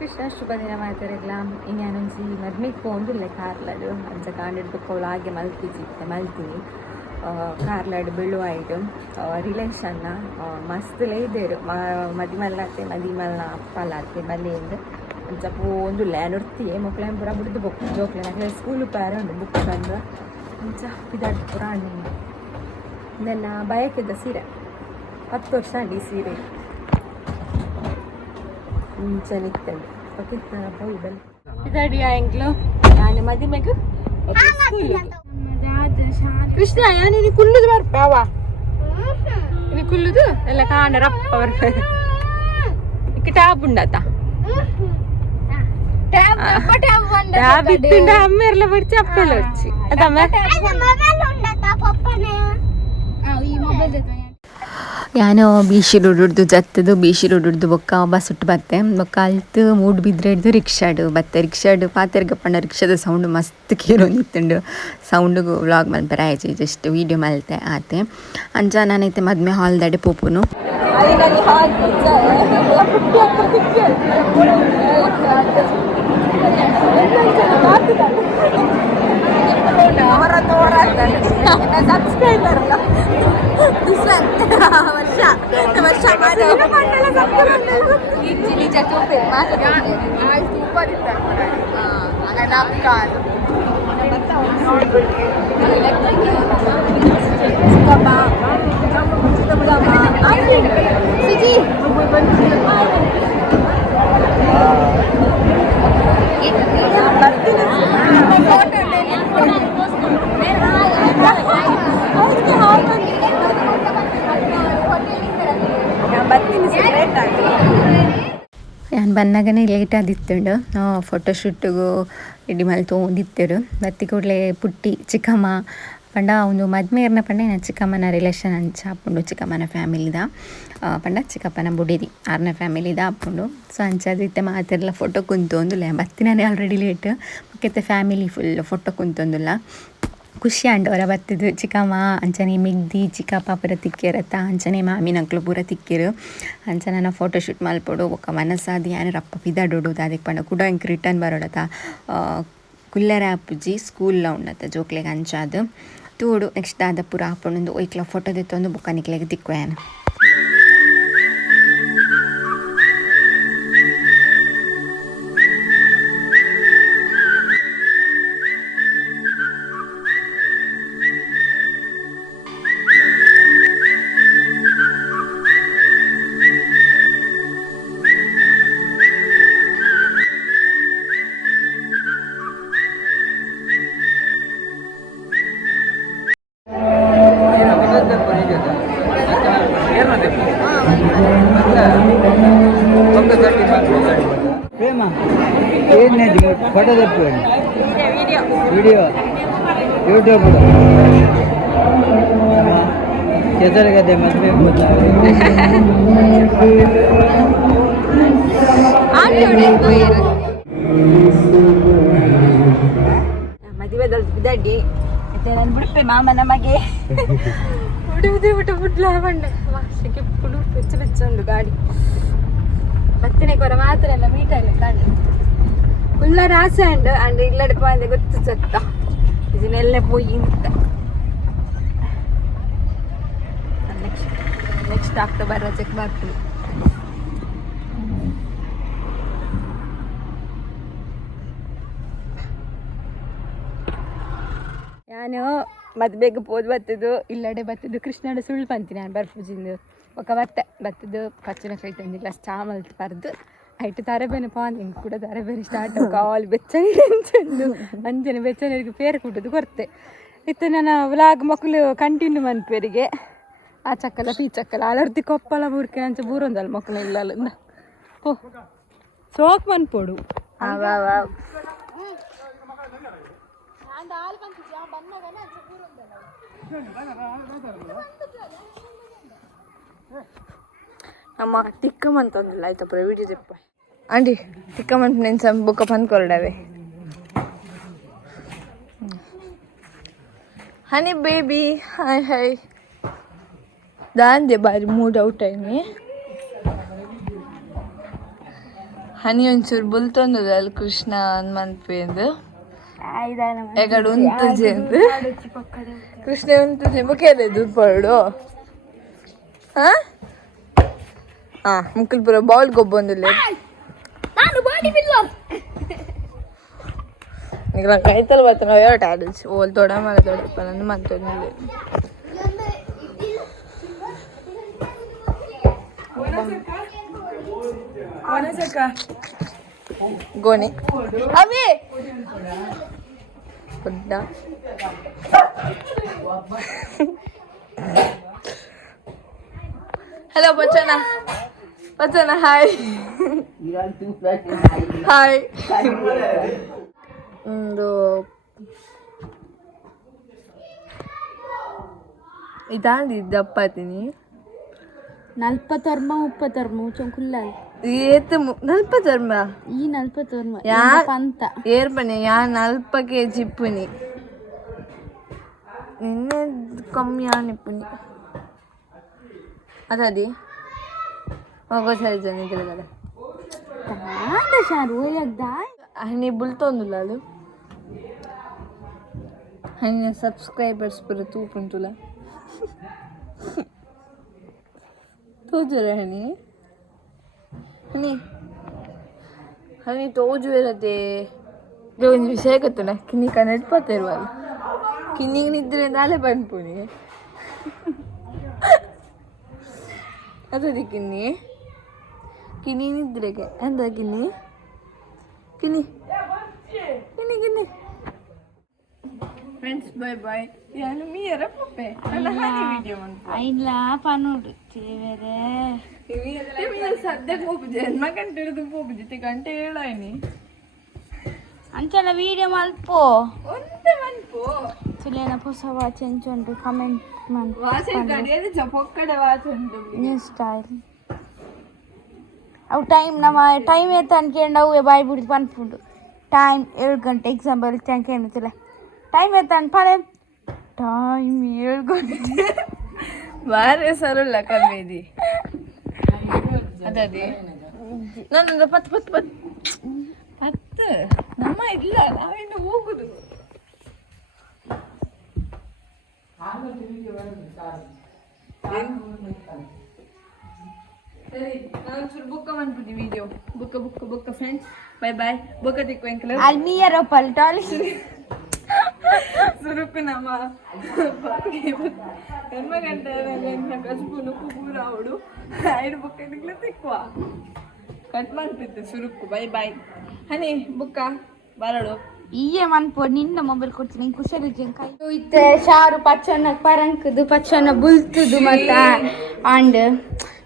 ಕೃಷ್ಣ ಶುಭ ದಿನ ಮಾಡ್ತಾರಲ್ಲ ಇನ್ನೊಂದು ಮದ್ಮೆಗೆ ಹೋಗಿಲ್ಲ ಕಾರ್ಲಾಡು ಅಂಚ ಕಾಂಡಿಡ್ಬೇಕು ಹಾಗೆ ಮಲ್ತೀನಿ ಕಾರ್ಲಾಡು ಬೀಳುವಾಯ್ತು ರಿಲೇಷನ್ನ ಮಸ್ತ್ ಇದ್ದೇರು ಮದಿಮಲ್ಲಾತೆ ಮದಿಮಲ್ನ ಅಪ್ಪಲಾತೆ ಬಲ್ಲಿಂದ ಅಂಚ ಪೋಂದುಲ್ಲ ನುರ್ತಿಯೇ ಮಕ್ಕಳೇನು ಪೂರ ಬಿಡ್ದು ಬುಕ್ ಜೋಕ್ಲೆ ನನಗೆ ಸ್ಕೂಲು ಪ್ಯಾರ ಉಂಟು ಬುಕ್ ತಂದು ಅಂಚ ಇದಾಡು ಪುರ ಹಣ್ಣಿಂದ ನನ್ನ ಬಯಕಿದ್ದ ಸೀರೆ 10 ವರ್ಷ ಈ ಸೀರೆ ನಿಂತಂಡು ಓಕೆ ನಾನು ಹೋಗಿ ಬನ್ನಿ ಇದಡಿಯ ಎಂಗ್ಲು ನಾನು ಮದಿಮೆಗೆ ಕೃಷ್ಣ ನೀನು ಕುಲ್ಲುದು ಬರ್ಪಾವ ನೀನು ಕುಲ್ಲುದು ಎಲ್ಲ ಕಾಂಡ ರಪ್ಪ ಬರ್ಪ ಇಕ್ಕೆ ಟ್ಯಾಬ್ ಉಂಡತ ಟ್ಯಾಬ್ ಇತ್ತುಂಡ ಅಮ್ಮೆರ್ಲ ಬಡ್ಚಿ ಅಪ್ಪೆಲ್ಲ ಬಡ್ಚಿ ಅದಮ್ಮ ನಾನು ಬೀಶಿರು ಹುಡುಡ್ದು ಜತ್ತದು ಬೀಶಿರು ಹುಡುಡ್ದು ಬೊಕ್ಕ ಬಸ್ ಸುಟ್ಟು ಬತ್ತೆ ಬೊಕ್ಕ ಅಲ್ತು ಮೂಡ್ ಬಿದ್ರೆ ಹಿಡ್ದು ರಿಕ್ಷಾಡು ಬತ್ತೆ ರಿಕ್ಷಾಡು ಪಾತೆರ್ಗಪ್ಪಣ್ಣ ರಿಕ್ಷಾದ ಸೌಂಡ್ ಮಸ್ತ್ ಕೇಳೊಂದಿತ್ತುಂಡು ಸೌಂಡಿಗೂ ವ್ಲಾಗ್ ಮಲ್ಪರ ಆಯ್ತು ಜಸ್ಟ್ ವೀಡಿಯೋ ಮಲ್ತೆ ಆತೆ ಅಂಚ ನಾನೈತೆ ಮದ್ಮೆ ಹಾಲ್ದಾಡೆ ಪೋಪುನು ನಾನು ಬಂದಾಗನೇ ಲೇಟ್ ಆದಿತ್ತುಂಡು ಫೋಟೋಶೂಟಿಗೂ ರೆಡಿ ಮಾಡಿ ತೊಗೊಂಡಿತ್ತೇರು ಬತ್ತಿ ಕೂಡಲೇ ಪುಟ್ಟಿ ಚಿಕ್ಕಮ್ಮ ಪಂಡ ಒಂದು ಮದ್ಮೇರ್ನ ಪಂಡ ನಾನು ಚಿಕ್ಕಮ್ಮನ ರಿಲೇಷನ್ ಅಂಚ ಹಾಕೊಂಡು ಚಿಕ್ಕಮ್ಮನ ಫ್ಯಾಮಿಲಿದ ಪಂಡ ಚಿಕ್ಕಪ್ಪನ ಬುಡೇರಿ 6ನೇ ಫ್ಯಾಮಿಲಿದ ಹಾಕೊಂಡು ಸೊ ಅಂಚದಿತ್ತೆ ಮಾತೆಲ್ಲ ಫೋಟೋ ಕುಂತೊಂದುಲ್ಲ ಬತ್ತಿನೇ ಆಲ್ರೆಡಿ ಲೇಟ್ ಮುಖ್ಯತೆ ಫ್ಯಾಮಿಲಿ ಫುಲ್ ಫೋಟೋ ಕುಂತೊಂದುಲ್ಲ ಖುಷಿ ಅಂಡು ಅವರ ಬತ್ತಿದ್ದು ಚಿಕ್ಕಮ್ಮ ಅಂಚನೆ ಮಿಗ್ದಿ ಚಿಕ್ಕಪ್ಪ ಪೂರ ತಿಕ್ಕಿರತ್ತ ಅಂಚನೆ ಮಾಮಿನಕ್ಲು ಪೂರ ತಿಕ್ಕಿರು ಅಂಚ ನನ್ನ ಫೋಟೋಶೂಟ್ ಮಲ್ಪೊಡು ಒಕ್ಕ ಮನಸ್ಸಾದಿ ಯಾರು ರಪ್ಪ ಪಿದಾಡೋಡು ಅದಕ್ಕೆ ಪಂಡ ಕೂಡ ಇಂಕ್ ರಿಟರ್ನ್ ಬರೋಡತ ಕುಲ್ಲರ ಅಪ್ಪುಜಿ ಸ್ಕೂಲ್ಲ ಉಂಡತ್ತ ಜೋಕ್ಲೆಗೆ ಅಂಚಾದು ತೂಡು ನೆಕ್ಸ್ಟ್ ಆದ ಪೂರ ಹಾಕೊಂಡು ಒಯ್ಕ್ಲ ಫೋಟೋ ತೆತ್ತೊಂದು ಬುಕ್ಕ ನಿಕ್ಲೆಗೆ ತಿಕ್ಕೋಯಾನ ಫೋಟೋ ತೆಪ್ಪು ವಿಡಿಯೋ ಯೂಟ್ಯೂಬ್ ಕೆಸರಿಗದೆ ಮದುವೆ ಮದುವೆದಲ್ಲಿ ಬಿದ್ದಡ್ಡಿ ಮತ್ತೆ ನಾನು ಬಿಡ್ಪೆ ಮಾಮ ನಮಗೆ ಬಿಡುವುದೇ ಬಿಟ್ಲ ಬಂಡ ವಾಶಕ್ಕೆ ಪುಡು ಬೆಚ್ಚ ಬೆಚ್ಚ ಉಂಡು ಗಾಡಿ ಬತ್ತಿನ ಕೊರ ಮಾತ್ರ ಎಲ್ಲ ಮೀಟಲ್ಲ ಕಾಣಿ ಫುಲ್ಲ ರಾಸೆ ಉಂಡು ಅಂಡ್ ಇಲ್ಲಡೆ ಪೋಯಂದೆ ಗೊತ್ತು ಸತ್ತ ಇದನ್ನೆಲ್ಲ ಪೋಯಿ ಇಂತ ನೆಕ್ಸ್ಟ್ ಅಕ್ಟೋಬರ್ ರಜೆಗೆ ಬರ್ತೀವಿ ನಾನು ಮದುವೆಗೆ ಪೋದು ಬತ್ತದು ಇಲ್ಲಡೆ ಬತ್ತದು ಕೃಷ್ಣನ ಸುಳ್ಳು ಬಂತೀನಿ ನಾನು ಬರ್ಪೂಜಿಂದು ఒక ಬತ್ತದು ಪಚ್ಚನ ಕೈ ತಂದಿಲ್ಲ ಚಾಮಲ್ ಪರ್ದು ಐಟು ತರಬೇನೆ ಪಾಂದಿಂಗ್ ಕೂಡ ತರಬೇನೆ ಸ್ಟಾರ್ಟ್ ಕಾಲ್ ಬೆಚ್ಚನಿ ಅಂಚಂದು ಅಂಜನೆ ಬೆಚ್ಚನರಿಗೆ ಪೇರು ಕೊಟ್ಟದು ಕೊರತೆ ಇತ್ತು ನನ್ನ ವ್ಲಾಗ್ ಮಕ್ಕಳು ಕಂಟಿನ್ಯೂ ಮನ್ಪೇರಿಗೆ ಆ ಚಕ್ಕಲ ಪೀ ಚಕ್ಕಲ ಅಲರ್ತಿ ಕೊಪ್ಪಲ ಬೂರ್ಕೆ ಅಂಚ ಬೂರೊಂದಲ್ಲ ಮಕ್ಕಳು ಇಲ್ಲ ಓ ಸೋಕ್ ಮನ್ಪೋಡು ನಮ್ಮ ತಿಕ್ಕಮ್ಮಂತ ಒಂದಿಲ್ಲ ಆಯ್ತಾ ಪುರ ವಿಡಿಯೋ ತೆಪ್ಪ ಆಂಟಿ ತಿಕ್ಕಮ್ಮಂತ ನೆನ್ಸ ಬೊಕ್ಕ ಪಂದ್ಕೊರಡವೆ ಹನಿ ಬೇಬಿ ಹಾಯ್ ಹಾಯ್ ದಾಂದೆ ಬಾರಿ ಮೂಡ್ ಔಟ್ ಆಯ್ನಿ ಹನಿ ಒಂಚೂರು ಬುಲ್ತೊಂದು ಅಲ್ಲಿ ಕೃಷ್ಣ ಹನುಮಂತಪೇಂದು ಎಗಡು ಉಂತುಜೆ ಅಂದು ಕೃಷ್ಣ ಉಂತುಜೆ ಮುಖೇಲೆ ದುಡ್ಪಾಡು ಮುಕ್ಕಲ್ ಪುರ ಬಾಲ್ ಗೊಬ್ಬೊಂದಿಲ್ಲ ಈಗ ನಂಗೆ ಕೈತಲ್ಲಿ ಬರ್ತಾನೆ ನಾವು ಎರಡು ಆಡಿಸಿ ಓಲ್ ದೊಡ್ಡ ಮಳೆ ದೊಡ್ಡಪ್ಪ ನನ್ನ ಮಂತೊಂದಿಲ್ಲ ಗೋಣಿ ಅವೇ ದೊಡ್ಡ ಹಲೋ ಬಚ್ಚನ ಬಚ್ಚನ ಹಾಯ್ ಹಾಯ್ ಒಂದು ಇದಾಂದಿ ದಪ್ಪಾತೀನಿ ನಲ್ಪತ್ತರ್ಮ ಮುಪ್ಪತ್ತರ್ಮ ಚೊಂಕುಲ್ಲಲ್ ಏತ್ ನಲ್ಪತ್ತರ್ಮ ಈ ನಲ್ಪತ್ತರ್ಮ ಯಾ ಪಂತ ಏರ್ಪನೆ ಯಾ 40 kg ಇಪ್ಪುನಿ ನಿನ್ನೆ ಕಮ್ಮಿ ಆನಿಪ್ಪುನಿ ಅದದಿ ಹೋಗೋ ಸರಿ ಜನ ಇದ್ರಗದ ಶಾರು ಒಯ್ಯದ್ದ ಹನಿ ಬುಲ್ತೊಂದುಲ್ಲ ಅದು ಹನಿ ಸಬ್ಸ್ಕ್ರೈಬರ್ಸ್ ಪುರ ತೂಪುಂಟುಲ ತೋಜುರ ಹನಿ ಹನಿ ಹನಿ ತೋಜು ಇರತ್ತೆ ಒಂದು ವಿಷಯ ಗೊತ್ತುಂಡ ಕಿನ್ನಿ ಕನ್ನಡ ಇರುವಲ್ಲ ಕಿನ್ನಿಗೆ ನಿದ್ರೆ ನಾಳೆ ಬಂದ್ಪುನಿ ಅದದಿ ಕಿನ್ನಿ ಕಿನ್ನಿ ನಿದ್ರೆಗೆ ಎಂದ ಕಿನ್ನಿ ಕಿನ್ನಿ ಕಿನ್ನಿ ಕಿನ್ನಿ ಫ್ರೆಂಡ್ಸ್ ಬೈ ಬೈ ಯಾನು ಮೀಯರ ಪಪ್ಪೆ ಅಲ್ಲ ಹಾನಿ ವಿಡಿಯೋ ಮಾಡ್ತಾ ಇಲ್ಲ ಪನೋಡು ಬೇರೆ ಸದ್ಯಕ್ಕೆ ಹೋಗುದು ಜನ್ಮ ಗಂಟೆ ಹಿಡಿದು ಹೋಗುದು ಗಂಟೆ ಹೇಳಾಯ್ನಿ ಅಂಚನ ವಿಡಿಯೋ ಮಲ್ಪೋ ಒಂದೇ ಮನ್ಪು ಸುಲೇನ ಹೊಸ ವಾಚ್ ಎಂಚುಂಟು ಕಮೆಂಟ್ ವಾಚ್ ಗಡಿಯಲ್ಲಿ ಜಪೊಕ್ಕಡೆ ವಾಚ್ ಉಂಟು ನ್ಯೂ ಸ್ಟೈಲ್ ಅವು ಟೈಮ್ ನಮ್ಮ ಟೈಮ್ ಎತ್ತ ಅನ್ಕೊಂಡು ಅವು ಬಾಯಿ ಬಿಡಿದು ಪನ್ಪುಂಡು ಟೈಮ್ 7 ಗಂಟೆ ಎಕ್ಸಾಂಪಲ್ ಕೇಳುತ್ತಿಲ್ಲ ಟೈಮ್ ಎತ್ತ ಅನ್ಪಾಳೆ ಟೈಮ್ 7 ಗಂಟೆ ಬಾರಿ ಸರಳ ಕಲ್ಮೇದಿ ಅದೇ ನಾನು ಪತ್ ನಮ್ಮ ಇಲ್ಲ ನಾವಿನ್ನು ಹೋಗುದು ಸರಿ ನಾನು ಚೂರು ಬುಕ್ಕ ಮಾಡ್ಬಿಡ್ತೀವಿ ವಿಡಿಯೋ ಬುಕ್ಕ ಫ್ರೆಂಡ್ಸ್ ಬೈ ಬಾಯ್ ಬುಕ್ಕ ತಿಕ್ಕು ಅಲ್ಮಿಯರ್ ಪಲ್ಟಾಲಿ ಸುರುಕು ನಮ್ಮ ಹೆಣ್ಮ ಗಂಟೆ ಕಸ್ಪೂನು ಕುಬೂರ ಅವಡು ಐದು ಬುಕ್ಕ ಇದಕ್ಕೆ ತಿಕ್ಕುವ ಕಟ್ ಮಾಡ್ತಿದ್ದೆ ಸುರುಕು ಬೈ ಬಾಯ್ ಹನಿ ಬುಕ್ಕ ಬರಡು ಈಯೇ ಮನ್ಪೋ ನಿನ್ನ ಮೊಬೈಲ್ ಕೊಡ್ತೀನಿ ಖುಷಿ ಇತ್ತೆ ಶಾರು ಪಚ್ಚನ ಪರಂಕದು ಪಚ್ಚನ ಬುಲ್ತುದು ಮತ್ತ ಅಂಡ್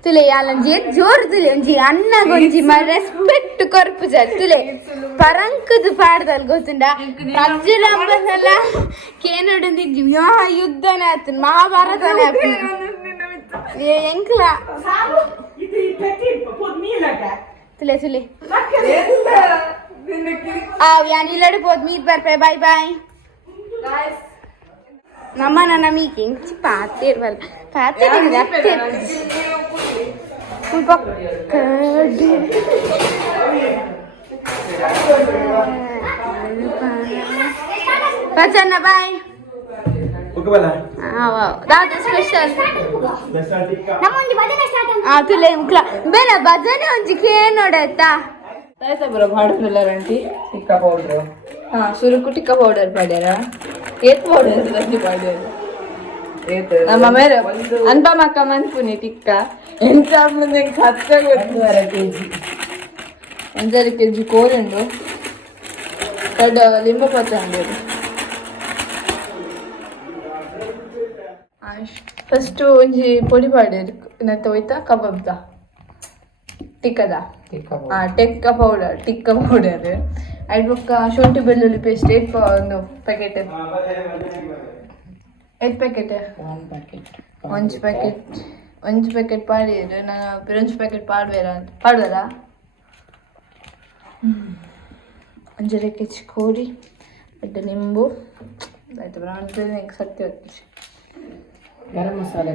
ತುಲೆ ಯಾಲಂಜಿ ಜೋರು ತುಲೆ ಒಂಜಿ ಅನ್ನಗೊಂಜಿ ರೆಸ್ಪೆಕ್ಟ್ ಕೊರ್ಪು ಜಲ್ ತುಲೆ ಪರಂಕದು ಪಾಡ್ದಲ್ ಗೊತ್ತುಂಡ ರಜ್ಜುಲಂಬಸಲ್ಲ ಕೇನೊಡಂದಿದ್ವಿ ಯಾ ಯುದ್ಧನೇ ಆತನ್ ಮಹಾಭಾರತನೇ ಆತನ್ ಎಂಕ್ಲ ತುಲೆ ತುಲೆ ಯಾನಿಲ್ಲಡು పోదు మీరు ಬರ್ಪೆ ಬಾಯ್ ಬಾಯ್ ನಮ್ಮ ನನ್ನ ಮೀಕಿಂಗ್ ಪಾತೆ ಇರ್ವಲ್ಲ ಪಾತೆ ಅತ್ತೆ ಪಚನ್ನ ಬಾಯ್ దాదా స్పెషల్ ತುಲೆ ಮುಕ್ಲ ಬೇಡ ಭಜನೆ ಒಂಜಿ ಕೇನೋಡತ್ತಾ ತಾಯ್ತಬ್ರ ಮಾಡುದಿಲ್ಲ ರಂಟಿ ಟಿಕ್ಕ ಪೌಡ್ರು ಸುರುಕು ಟಿಕ್ಕ ಪೌಡರ್ ಪಾಡ್ಯಾರ ಏತ್ ಪೌಡರ್ ರಜಿ ಪಾಡ್ಯಾರ ನಮ್ಮ ಮೇಲೆ ಅನ್ಪಮಕ್ಕ ಮನ್ಪುನಿ ಟಿಕ್ಕ ಎಂತ ಮುಂದೆ 10 kg 1.5 kg ಕೋರಿ ಉಂಡು ದೊಡ್ಡ ಲಿಂಬು ಪತ್ತ ಅಂಗಡಿ ಫಸ್ಟ್ ಒಂಜಿ ಪೊಡಿ ಪಾಡ್ಯಾರ ನತ್ತ ಹೋಯ್ತಾ ಕಬಾಬ್ದ ಟಿಕ್ಕದ ಟಿಕ್ಕ ಪೌಡರ್ ಐದು ಬೊಕ್ಕ ಶುಂಠಿ ಬೆಳ್ಳುಳ್ಳಿ ಪೇಸ್ಟ್ ಒಂದು ಪ್ಯಾಕೆಟ್ 8 ಪ್ಯಾಕೆಟ್ 1 ಪ್ಯಾಕೆಟ್ ಒಂಜಿ ಪ್ಯಾಕೆಟ್ ಪಾಡಿದ್ರು ನಾನು ಒಂಜಿ ಪ್ಯಾಕೆಟ್ ಪಾಡ್ವರ ಒಂಜರೆ ಕೆಜಿ ಕೋರಿ ಎಡ್ಡೆ ನಿಂಬು ಆಯ್ತು ಬ್ರಾಂಡ್ ಸತ್ಯ ಗರಂ ಮಸಾಲೆ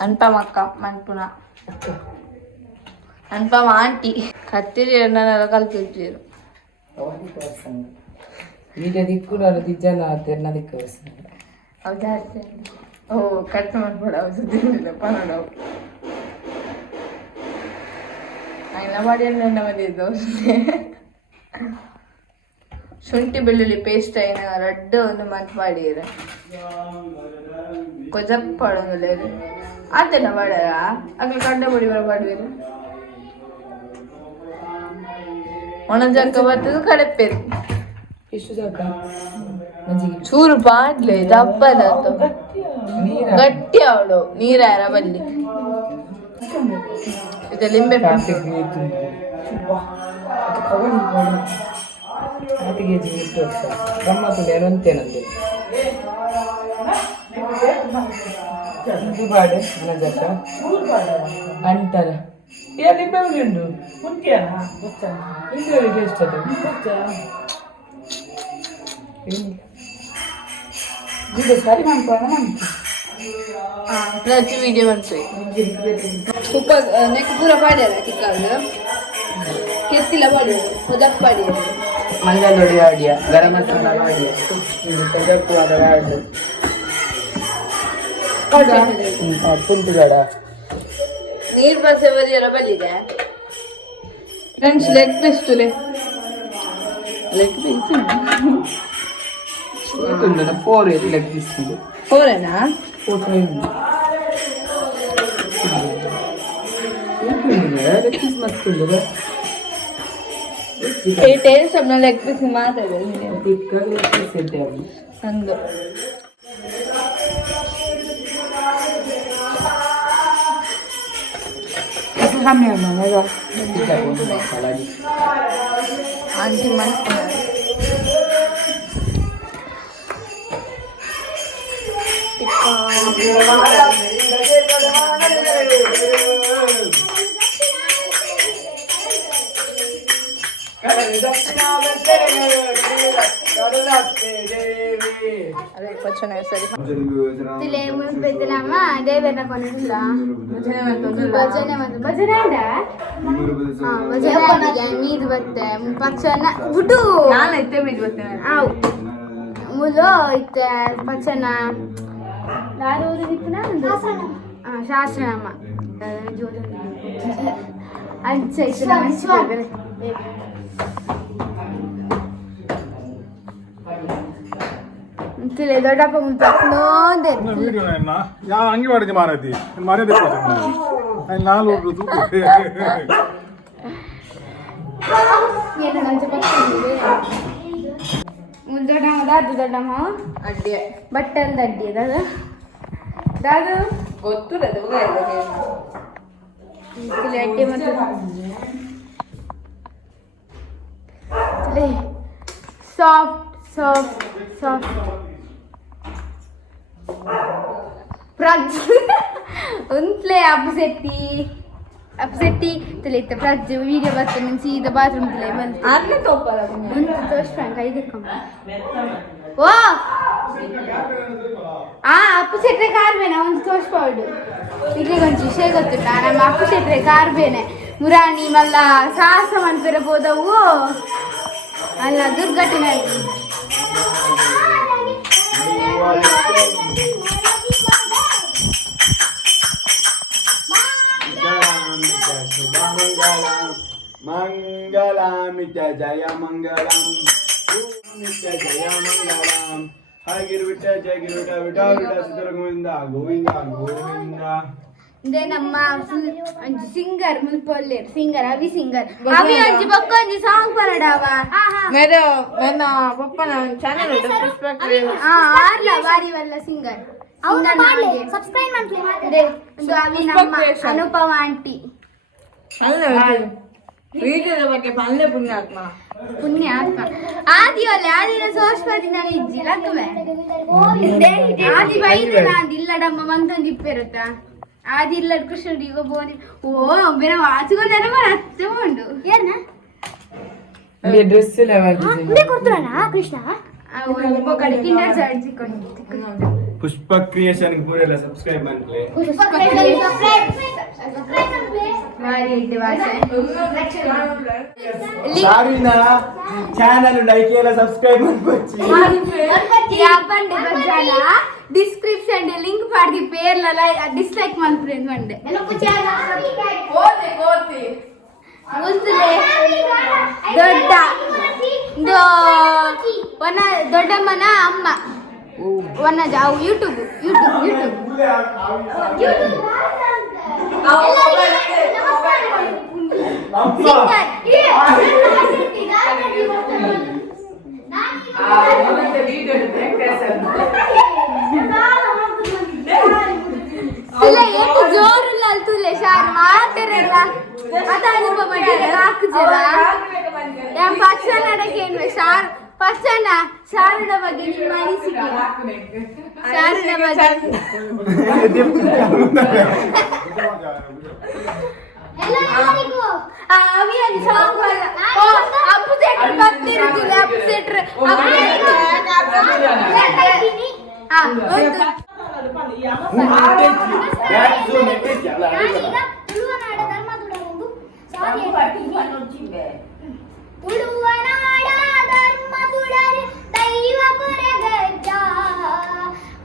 ಅನ್ಪಮ ಅಕ್ಕ ಮನ್ಪುನ ಅನ್ಪಮ ಆಂಟಿ ಕತ್ತಿರಿ ನಾನೆಲ್ಲ ಕಲ್ತಿದ್ರು ಈಗ ದಿಕ್ಕು ನಾನು ದಿಜ್ಜನ ತೆನ್ನ ದಿಕ್ಕು ಅವು ಜಾಸ್ತಿ ಓ ಕಟ್ ಮಾಡ್ಬೇಡ ಅವು ಸುದ್ದಿಲ್ಲ ಪನ್ನಡವು ಎಲ್ಲ ಮಾಡಿ ನನ್ನ ಬಂದಿದ್ದು ಶುಂಠಿ ಬೆಳ್ಳುಳ್ಳಿ ಪೇಸ್ಟ್ అయిన ರಡ್ಡು ಒಂದು ಮತ್ ಮಾಡಿರ ಕೊಜಪ್ಪಾಡೋದಿಲ್ಲ ಅದೆಲ್ಲ ಮಾಡ್ಯಾರ ಅక్కడ ಕಡ್ಡ ಬಡಿ ಬರಬಾಡ್ವೇನು ಒಣ ಜಾಕ ಬರ್ತದ ಕಡಪೇರು ಎಷ್ಟು ಜಾಗ ಚೂರು ಪಾಡ್ಲೆ ದಪ್ಪದ ಗಟ್ಟಿ ಅವಳು ನೀರಾರ ಬಲ್ಲಿ ಇದು ಲಿಂಬೆ ಗಮ್ಮತ್ತು ಏನಂತೇನಂದೆ ಬಾಡೆ ಮನಜಕ್ಕ ಅಂಟರ ಲಿಂಬೆ ಉಂಟು ಲಿಂಬೆ ಎಷ್ಟು ಸರಿ ಮಾಡ್ಕೊಳ್ಳೋಣ ಪ್ರತಿ ವಿಡಿಯೋ ಮಾಡ್ತೀವಿ ತುಪ್ಪ ನೆಕ್ ಪೂರ ಪಾಡ್ಯಾರ ಟಿಕ್ಕಾಳು ಕೆತ್ತಿಲ್ಲ ಪಾಡ್ಯೋದು ಹೊದಕ್ ಪಾಡ್ಯೋದು ಮಂಜಲ್ ಹೊಡಿ ಆಡಿಯ ಗರಂ ಮಸಾಲ ಆಡಿಯ ಕಜಪ್ಪು ಅದರ ಆಡು ಪುಂಟು ಬೇಡ ನೀರ್ ಬಸ್ ಬದಿಯರ ಬಲ್ಲಿದೆ ಫ್ರೆಂಡ್ಸ್ ಲೆಗ್ ಪೀಸ್ ತುಲೆ leg piece four leg piece ಇದೆ ಫೋರೇನಾ ಲೆಗ್ ಪೀಸ್ ಮತ್ತೊಂದು ಈ ಟೇಸ್ಟ್ ಅಪ್ನ ಲೆಗ್ ಪೀಸ್ ಮಾತಾಡಿದೆ ಲೆಗ್ ಪೀಸ್ ಇದ್ದೆ ಅಂದು ಕಮ್ಮಿ ಅಮ್ಮ ಆಂಟಿ ಮಾಡ್ತಾರೆ ಅದೇ ಪಚ್ಚನೆ ಸರಿ ತಿಲೆ ಮುನ್ಪೆತ್ತಲಮ್ಮ ದೇವರ ಕೊನೆಲ್ಲ ಭಜನೆ ಮತ್ತು ಭಜನೆ ಆಡ ಭಜನೆ ಆಡಿಗೆ ನೀರು ಬತ್ತೆ ಪಚ್ಚನ ಬುಟ್ಟು ನಾನು ಎತ್ತೆ ಮೀದು ಬರ್ತೇನೆ ಆವು ಮುಲು ಇತ್ತೆ ಪಚ್ಚನ ಯಾರು ಊರಿಗಿತ್ತನ ಶಾಸ್ತ್ರನಮ್ಮ ಅಂಚ ಇತ್ತು ತಿಲೆ ದೊಡ್ಡಪ್ಪ ಮುಂದೆ ಯಾ ಅಂಗಿ ಮಾಡಿದ್ದೆ ಮಾರೈತಿ ಮರ್ಯಾದೆ ನಾಲ್ಕು ದೊಡ್ಡಮ್ಮ ದಾದು ದೊಡ್ಡಮ್ಮ ಅಡ್ಡಿ ಬಟ್ಟಲ್ ಅಡ್ಡಿ ದಾದು ದಾದು ಗೊತ್ತು ತಿಲೆ ಅಡ್ಡಿ ಮತ್ತು ತಿಲೆ ಸಾಫ್ಟ್ ಸಾಫ್ಟ್ ಸಾಫ್ಟ್ ಪ್ರಜ್ ಒಂದ್ಲೆ ಅಪ್ಸೆಟ್ಟಿ ತಿಳಿಯುತ್ತೆ ಪ್ರಜ್ ವಿಡಿಯೋ ಬರ್ತದೆ ನಾನು ಸೀದಾ ಬಾತ್ರೂಮ್ ತಿಳಿ ಬಂತು ಆಗ್ಲೇ ತೋಪಲ್ಲ ಒಂದು ತೋರಿಸ್ಬೇಕ ಇದಕ್ಕಮ್ಮ ಓ ಅಪ್ಪು ಸೆಟ್ರೆ ಕಾರ್ಬೇನೆ ಒಂದು ತೋರಿಸ್ಬೋದು ಇಲ್ಲಿಗೆ ಒಂದು ವಿಷಯ ಗೊತ್ತುಂಟ ನಮ್ಮ ಅಪ್ಪು ಸೆಟ್ರೆ ಕಾರ್ಬೇನೆ ಮುರಾಣಿ ಮಲ್ಲ ಸಾಹಸ ಮಂತಿರಬಹುದವು ಅಲ್ಲ ದುರ್ಘಟನೆ ಮಂಗಲಾಮಿತ ಜಯ ಮಂಗಳಂ ನಿತ್ಯ ಜಯ ಮಂಗಳಂ ಹಾಗಿರ್ಬಿಟ್ಟ ಜಗಿರ್ಬಿಟ್ಟ ವಿಟ ವಿಟ ಸಿದ್ಧರ ಗೋವಿಂದ ಗೋವಿಂದ ಗೋವಿಂದ ಇದೇ ನಮ್ಮ ಸಿಂಗರ್ ಮುಲ್ಪೊಲ್ಲೆ ಸಿಂಗರ್ ಅವಿ ಸಿಂಗರ್ ಅವಿ ಅಂಜಿ ಬಕ್ಕ ಅಂಜಿ ಸಾಂಗ್ ಪರಡಾವ ಮೇರೆ ನನ್ನ ಪಪ್ಪನ ಚಾನೆಲ್ ಇದೆ ಆರ್ಲ ಬಾರಿ ವಲ್ಲ ಸಿಂಗರ್ ಸಬ್ಸ್ಕ್ರೈಬ್ ಮಾಡ್ಲಿ ಇದು ಅವಿ ನಮ್ಮ ಅನುಪಮ ಆಂಟಿ ವಿಡಿಯೋದ ಬಗ್ಗೆ ಪಲ್ಲೆ ಪುಣ್ಯ ಆತ್ಮ ಆದಿನ ಸೋಸ್ಪದಿ ನಾನು ಇಜ್ಜಿ ಲಕ್ಕವೆ ಆದಿ ಬೈದ್ರೆ ನಾನು ಇಲ್ಲಡಮ್ಮ ಮಂತೊಂದು ಇಪ್ಪಿರುತ್ತಾ ಆದಿಲ್ಲ ಕೃಷ್ಣುಡು ಈಗ ಬೋನಿ ಓ ಬೇರೆ ವಾಚುಗೊಂಡ ಅತ್ತೆ ಉಂಡು ಏನ ಡ್ರೆಸ್ ಎಲ್ಲ ಮುಂದೆ ಕೊಡ್ತಾನ ಕೃಷ್ಣ ಒಂದು ಕಡೆ ಕಿಂಡರ್ ಜಾರ್ಜಿ ಪುಷ್ಪ ಕ್ರಿಯೇಷನ್ ಪೂರೆಲ್ಲ ಸಬ್ಸ್ಕ್ರೈಬ್ ಮಾಡ್ಲಿ. ಸಾರಿನಾ ಚಾನಲ್ ಲೈಕ್ ಎಲ್ಲ ಸಬ್ಸ್ಕ್ರೈಬ್ ಮಾಡ್ಕೊಚ್ಚಿ. ಡಿಸ್ಕ್ರಿಪ್ಷನ್ ಲಿಂಕ್ ಪಾಡ್ದಿ ಪೇರ್ಲ ಡಿಸ್ಲೈಕ್ ಮಾಡ್ತೀನಿ ಮಂಡೆ ದೊಡ್ಡ ದೊಡ್ಡಮ್ಮನ ಅಮ್ಮ ಒನ್ನ ಜಾವು ಯೂಟ್ಯೂಬ್ ಜೋರಿಲ್ಲ ತುಲೆ ಶಾರ್ ಮಾತಾಡಲ್ಲ ಅದಾನುಭವ ಪಕ್ಷನ ಅಡಕೇನ್ವೆ ಶಾರ್ ಪಕ್ಷನ ಶಾರದ ಬಗ್ಗೆ ನಿಮ್ಮ ಅನಿಸಿಕೆ ಶಾರದ ಬಗ್ಗೆ ಅಪ್ಪು ಸೆಟ್ರ್ ಬರ್ತಿರುತ್ತಿಲ್ಲ ಅಪ್ಪು ಸೆಟ್ರ್ ತುಳುವನಾಡ ಧರ್ಮ ತುಳರಿ ದೈವ ಕೊರಗಜ್ಜ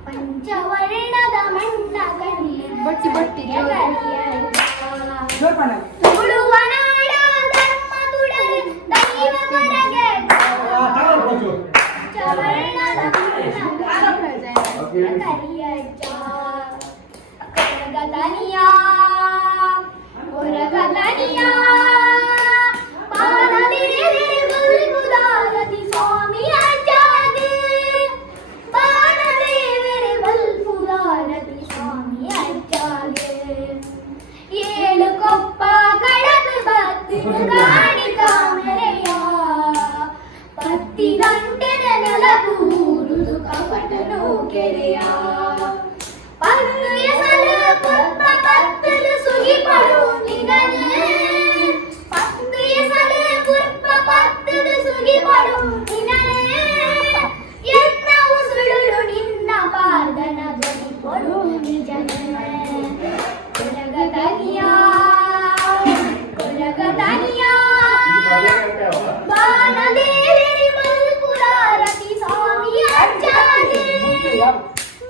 ಪಂಚವರ್ಣದ ಮಣ್ಣ ಗಲ್ಲಿ ಬಟ್ಟಿ ತುಳುವನಾಡ ಧರ್ಮ ತುಳರಿ ದೈವ ಕೊರಗಜ್ಜ ಪಂಚವರ್ಣದ ಮಣ್ಣ ಕರಿಯಜ್ಜ ಕೊರಗತನಿಯ ಏಳು ಕೊಪ್ಪ ಕಡದು ಬತ್ತಿ ಗಾಡಿ ಕಾಮರೆಯ ಪತ್ತಿ ಗಂಟೆನ ನೆಲಗೂಡುದು ಕಪಟನು ಕೆರೆಯ ಪತ್ತು ಎಸಲು ಪುಪ್ಪ ಪತ್ತಲು ಸುಗಿಪಡು ನಿಗನೆ ಪತ್ತು ಎಸಲು ಪುಪ್ಪ ಪತ್ತಲು ಸುಗಿಪಡು ನಿಗನೆ ಎನ್ನ ಉಸುಳುಳು ನಿನ್ನ ಪಾದನ ಧ್ವನಿ ಕೊಡು ನಿಜನೆ ಕೊರಗತನಿಯಾ ಬಾಣದೇವಿ ಮಲ್ಪುರಾರತಿ ಸ್ವಾಮಿ ಅಜ್ಜಾದೆ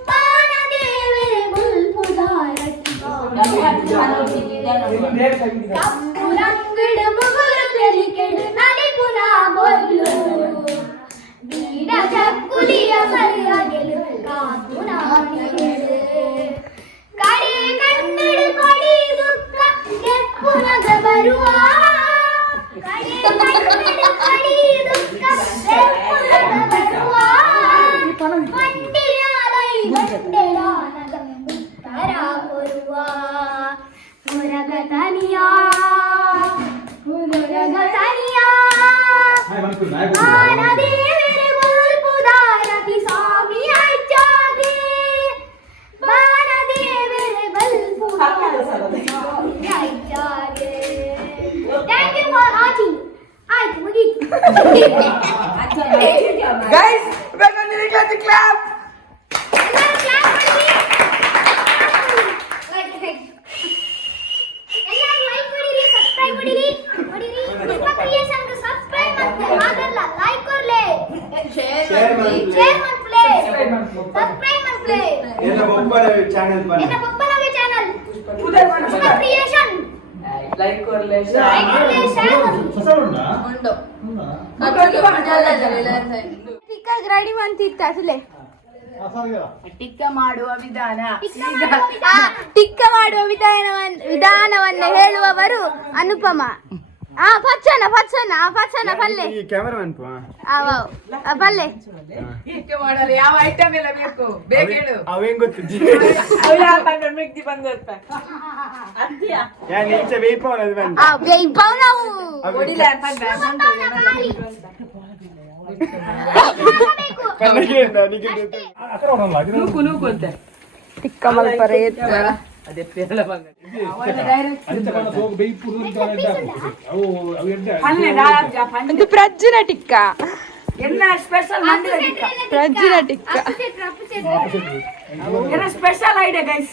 ಬಾಣದೇವಿ ಮಲ್ಪುರಾರತಿ ಕಪ್ಪುರಂಗಡು ಮುಗುರು ತೆಲಿಕೆಡು ನಲಿಪುನ ಬೊಲ್ಲು ಬೀಡ ಚಕ್ಕುಲಿಯ ಸರಿಯಾಗೆಲು ಕಾತು ನಾಣಿಗೆಡು ಕಡೆ ಕಣ್ಣಡು ಕೊಡಿ ದುಃಖ ಕೆಪ್ಪುನಗ ಬರುವ ಕಡೆ ಕಣ್ಣಡು ಕೊಡಿ ದುಃಖ ಕೆಪ್ಪುನಗ ಬರುವ ಮಂಡಿಯಾಲೈ ಮಂಡೆಲಾನಗ ಉತ್ತರ ಕೊರುವ ಮುರಗತನಿಯಾ ಬಾಣದೇವಿ ಬಲ್ಪುದಾರತಿ ಸ್ವಾಮಿ ಅಜ್ಜಾಗೆ ಬಾಣದೇವಿ ಬಲ್ಪುದಾರತಿ ಸ್ವಾಮಿ ಅಜ್ಜಾಗೆ ಥ್ಯಾಂಕ್ ಯು ಫಾರ್ ವಾಚಿಂಗ್ ಆಯ್ತು ಮುಗೀತು ಗೈಸ್ ಕ್ಲಾಪ್ ರೆಡಿ ಅಂತಿತ್ತ ಅಸಲೆ ಟಿಕ್ಕ ಮಾಡುವ ವಿಧಾನ ಟಿಕ್ಕ ಮಾಡುವ ವಿಧಾನವನ್ನು ಹೇಳುವವರು ಅನುಪಮ ಪಚ್ಚನ ಪಲ್ಲೆ ಪಲ್ಲೆ ಟಿಕ್ಕ ಮಾಡಲು ಯಾವ ಐಟಮ್ ಎಲ್ಲ ಬೇಕು ಬೇಕೇಳು ಅವೇನ್ ಗೊತ್ತು ಟಿಕ್ಕ ಮಲ್ಪರೆ ಅದೇ ಪೇರಳ ಬಂಗ ಅಂಚಕನ ಸೋಗು ಬೇಯಿಪುಡು ಅಂತ ಅವು ಅವು ಎಡ್ಡೆ ಇದು ಪ್ರಜ್ಜಿನ ಟಿಕ್ಕ ಪ್ರಜ್ಜಿನ ಟಿಕ್ಕ ಸ್ಪೆಷಲ್ ಐಡಿಯಾ ಗೈಸ್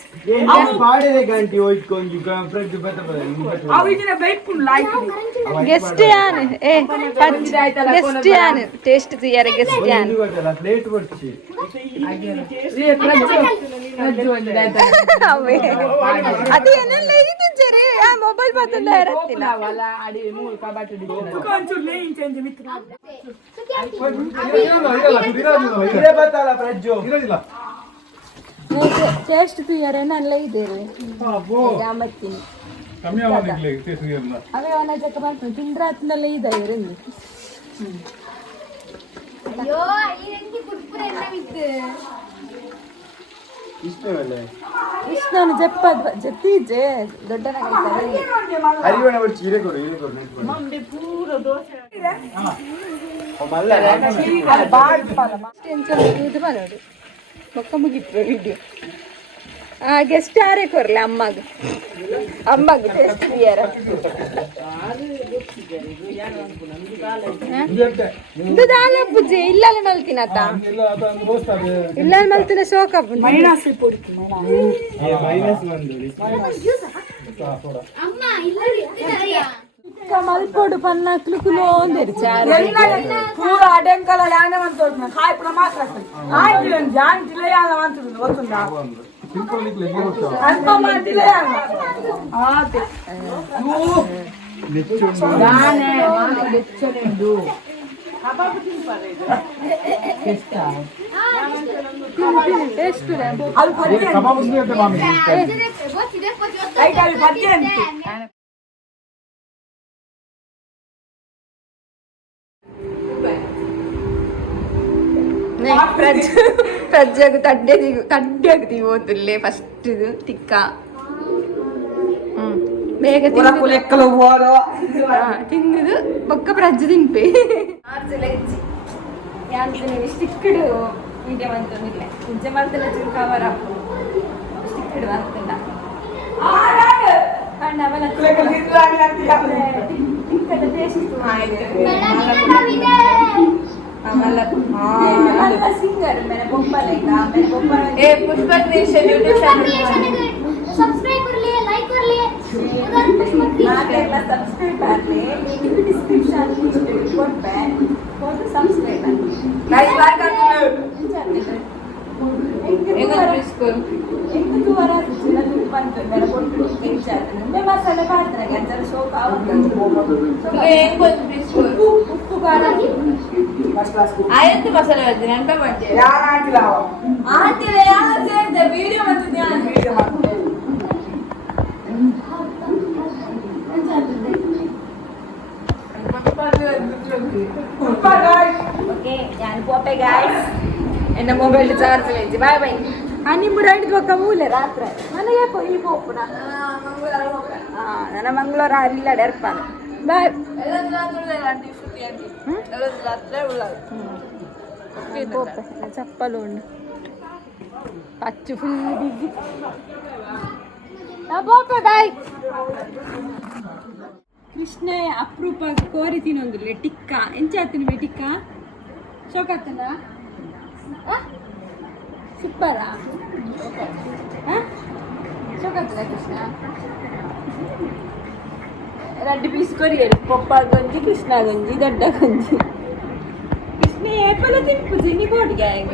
ಪಾಡಿದೆ ಗಂಟಿ ಹೋಯ್ಕೊಂಡು ಫ್ರೆಂಡ್ ಗೆಸ್ಟ್ ಯಾನ್ ಏ ಗೆಸ್ಟ್ ಯಾನ್ ಟೇಸ್ಟ್ ತಿಯಾರ ಗೆಸ್ಟ್ ಯಾನ್ ಪ್ಲೇಟ್ ಬರ್ತಿ ಅವೇ ಅದು ಏನೆಲ್ಲ ಇದು ಜರಿ ಆ ಮೊಬೈಲ್ ಬತ್ತಲ್ಲ ಇರತ್ತಿಲ್ಲ ಟೇಸ್ಟ್ ತುಯ್ಯಾರೇನಲ್ಲ ಇದೆ ರೀ ಜಾಮತ್ತಿನಿ ಕಮ್ಮಿ ಅವನಿಗೆ ಟೇಸ್ಟ್ ಅವೇ ಅವನ ಜಕ ಮಾಡ್ತೀನಿ ತಿಂದ್ರ ಹತ್ತಿನಲ್ಲ ಇದೆ ಇರಂಗಿ ಅಯ್ಯೋ ಈ ಕುರ್ಕುರೆ ಎಲ್ಲ ಇತ್ತು ಇಷ್ಟವಲ್ಲ ಕೃಷ್ಣನು ಜಪ್ಪದ ಜತ್ತೀಜೆ ದೊಡ್ಡನ ಹರಿವಣ ಬರ್ಚಿ ಇರೆ ಕೊಡು ಮಮ್ಮಿ ಪೂರ ದೋಸೆ ಇದು ಮಾಡೋದು ಮಕ್ಕ ಮುಗಿತ್ತು ವಿಡಿಯೋ ಗೆಸ್ಟ್ ಯಾರೇ ಕೊರ್ಲೆ ಅಮ್ಮಗ ಟೇಸ್ಟ್ ಯಾರ ಇದು ದಾಲ ಪೂಜೆ ಇಲ್ಲಲ್ಲ ಮಲ್ತಿನತ್ತ ಇಲ್ಲ ಮಲ್ತಿನ ಶೋಕ ಮೈನಸ್ ಅಮ್ಮ ಇಲ್ಲ ಮಲ್ಪೋಡು ಪನ್ನಕ್ಲು ಕುಲೋಂದಿರು ಪೂರ ಅಡೆಂಕಲ ಯಾನ ಮಂತೋಡ್ನ ಕಾಯ್ ಪ್ರಮಾಸ ಆಂಟಿ ಜಾಂಟಿಲ ಯಾನ ಮಂತೋಡ್ನ ಗೊತ್ತುಂಟಾ ಅಲ್ಪ ಮಾಡ್ತಿಲ್ಲ ಯಾನ ಆತೆ ನಾನೇ ಬೆಚ್ಚನೆಂದು ಟೇಸ್ಟ್ ಅಲ್ಲಿ ಪದ್ಯ ಐಟಲ್ಲಿ ಪದ್ಯ ಅಂತ ಪ್ರಜ್ಜೆಗೆ ತಡ್ಡೆಗೆ ಓದಿಲ್ಲೇ ಫಸ್ಟ್ ಇದು ತಿಕ್ಕ ಬೇಗ ತಿಂದಿದ್ದು ಬೊಕ್ಕ ಪ್ರಜ್ಜೆ ತಿನ್ಪೆ ಸ್ಟಿಕ್ಕಡು ಮೀಡಿಯಂ ಅಂತಂದಿಲ್ಲ ಮುಂಚೆ ಮಾಡ್ತಿಲ್ಲ ಕವರ್ ಸ್ಟಿಕ್ಕಡು ಆಗ್ತಿಲ್ಲ ಸಿಂಗರ್ मेरे पप्पा लेगा मेरे पप्पा ए Pushpa creation YouTube channel subscribe कर लिए लाइक कर लिए उधर पुष्पा नाटेला सब्सक्राइब कर ले लिंक डिस्क्रिप्शन में रिपोर्ट पे बहुत सब्सक्राइब कर गाइस लाइक कर दो एक तो वाला जिला तुम बंद मेरा फोटो क्लिक चाहते हैं मैं मसाला काट रहा है जरा शो का एक बोल उप्पू काला आयत मसाला है ध्यान पे मत ಯಾರ ಆಂಟಿ ಲಾವ आंटी ले यार से वीडियो मत ध्यान ವಿಡಿಯೋ ಮಾಡ್ತೀನಿ ഓക്കേ ഞാൻ പോട്ടെ ഗൈസ് എന്റെ മൊബൈലിൽ ചാർജ് വെച്ച് ബൈ ബൈ അനി മുരായിട്ട് വെക്കാൻ പോവില്ല രാത്രി ನನಗೆ പോയി പോപ്പുന ನನ್ನ ಮಂಗಳವಾರ ಅಲ್ಲಿಲ್ಲ ಡರ್ಪಾನ ಬೈ ಓಕೆ പോപ്പെ ಚಪ್ಪಲುಂಡು ಪಚ್ಚು ಫುಲ್ ಬಿಗಿ పోపೆ ಬೈ ಕೃಷ್ಣ ಅಪರೂಪ ಕೋರಿ ತಿನ್ನೊಂದಿಲ್ಲ ಟಿಕ್ಕ ಎಂಚಾತಿನ ಟಿಕ್ಕ ಶೋಕಾತನ ಸೂಪರಾ ಶೋಕಾತನ ಕೃಷ್ಣ రెండు పీస్ కొరియలు పప్ప గంజి కృష్ణ గంజి దడ్డ గంజి కృష్ణ ఏపల తింపు జిని బోట్ గ్యాంగ్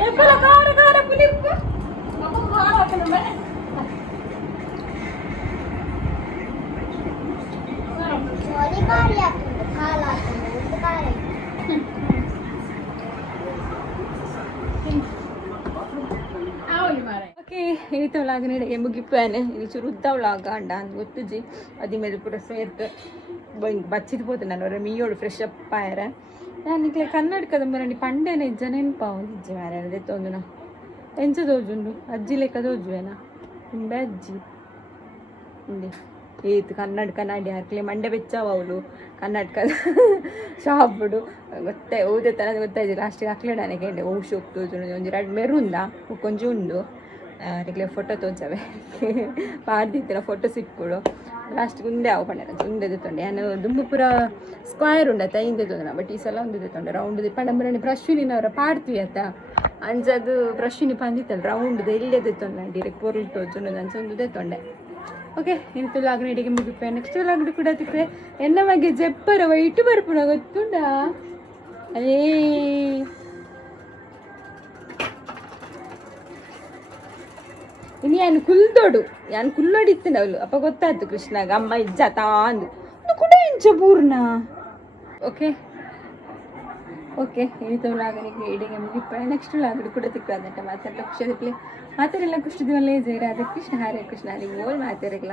ఏపల కార కార పులిప్పు ఓకే ఈత వ్లాగ్ ముగిపోయాను ఇది చురుద్ద వ్లాగ్ అంట అని ಗೊತ್ತಿಜ್ಜಿ అది ಮೇಲೆ ಪೂರ ಸೇರ್ತು ಬಚ್ಚಿದ್ಬೋతున్నాను ಮೀಯೋಡು ಫ್ರೆಶ್ ಅಪ್ ಆಯ್ರೆ ನಾನು ಈಗ ಕನ್ನಡಕದ ಮರಣಿ ಪಂಡೇನ ಇಜ್ಜ ನೆನಪಾವುದಿಜ್ಜಿ ಮಾರ ದೆತ್ತೊಂದು ನಾ ಎಂಚ ತೋಜುಂಡು ಅಜ್ಜಿ ಲೆಕ್ಕ ತೋಜುವೇನಾ ನಿಂಬೆ ಅಜ್ಜಿ ಹಿಂದೆ ಏತ್ ಕನ್ನಡ ಹಾಕ್ಲಿ ಮಂಡೆ ಬೆಚ್ಚವ ಅವಳು ಕನ್ನಡಕದ ಶಾಪುಡು ಗೊತ್ತೇ ಓದೇ ತನಕ ಗೊತ್ತಾಯ್ತು ಲಾಸ್ಟಿಗೆ ಹಾಕ್ಲೆ ನನಗೆ ಔಷಧಿ ಹೋಗ್ತದೆ ಒಂದು 2 ಮೆರುಂದ ಕೊಂಚ ಉಂಡು ಅದಕ್ಕೆ ಫೋಟೋ ತೋರ್ಸವೆ ಪಾಡ್ದಿತ್ತಿನ ಫೋಟೋ ಸಿಕ್ಕೊಡು ಲಾಸ್ಟ್ಗೆ ಉಂಡೆ ಅವು ಪಂಡ ಉಂಡೆ ತೊಂಡೆ ನಾನು ದುಂಬು ಪೂರ ಸ್ಕ್ವೈರ್ ಉಂಡತ್ತ ಹಿಂದೆ ತೊಂದ ಬಟ್ ಈ ಸಲ ಒಂದು ತೊಂಡೆ ರೌಂಡ್ ಪಂಡಂಬರನಿ ಪ್ರಶ್ವಿನಿನವರ ಪಾಡ್ತೀವಿ ಆತ ಅಂಚದು ಪ್ರಶ್ವಿನಿ ಪಂದಿತ್ತಲ್ಲ ರೌಂಡ್ ಇಲ್ಲದೆ ತೊಂಡೆ ಡೈರೆಕ್ಟ್ ಪೊರ್ಲು ತೋರ್ಸು ಅಂಚ ಒಂದು ತೊಂಡೆ ಓಕೆ ಇಂತು ಲಾಗ್ನಡಿಗೆ ಮುಗಿಪೆ ನೆಕ್ಸ್ಟ್ ಲಾಗ್ನಡಿ ಕೂಡ ತಿಕ್ಕರೆ ಎನ್ನ ಬಗ್ಗೆ ಜೆಪ್ಪರ ವೈಟು ಬರ್ಪುಣ ಗೊತ್ತುಂಡ ಅದೇ ಇನ್ನು ಯಾನು ಕುಲ್ದೋಡು ಯಾನು ಕುಲ್ಲೋಡಿತ್ತೇನೆ ಅವಳು ಅಪ್ಪ ಗೊತ್ತಾಯ್ತು ಕೃಷ್ಣಾಗ ಅಮ್ಮ ಇಜ್ಜ ತಾಂದು ಕೂಡ ಇಂಚ ಪೂರ್ಣ ಓಕೆ ಓಕೆ ಇಳಿತ ಲಾಗನಿಗೆ ಇಡಿಗೆ ಮುಗಿಪ ನೆಕ್ಸ್ಟ್ ಲಾಗಡಿ ಕೂಡ ತಿಕ್ಕಾದಂಟ ಮಾತಾಡ್ತಾ ಖುಷಿ ಮಾತಾರೆಲ್ಲ ಖುಷಿದಿವಲ್ಲೇ ಜೈ ರಾಧೆ ಕೃಷ್ಣ ಹರೇ ಕೃಷ್ಣ ನೀವು ಓಲ್ ಮಾತಾರಿಲ್ಲ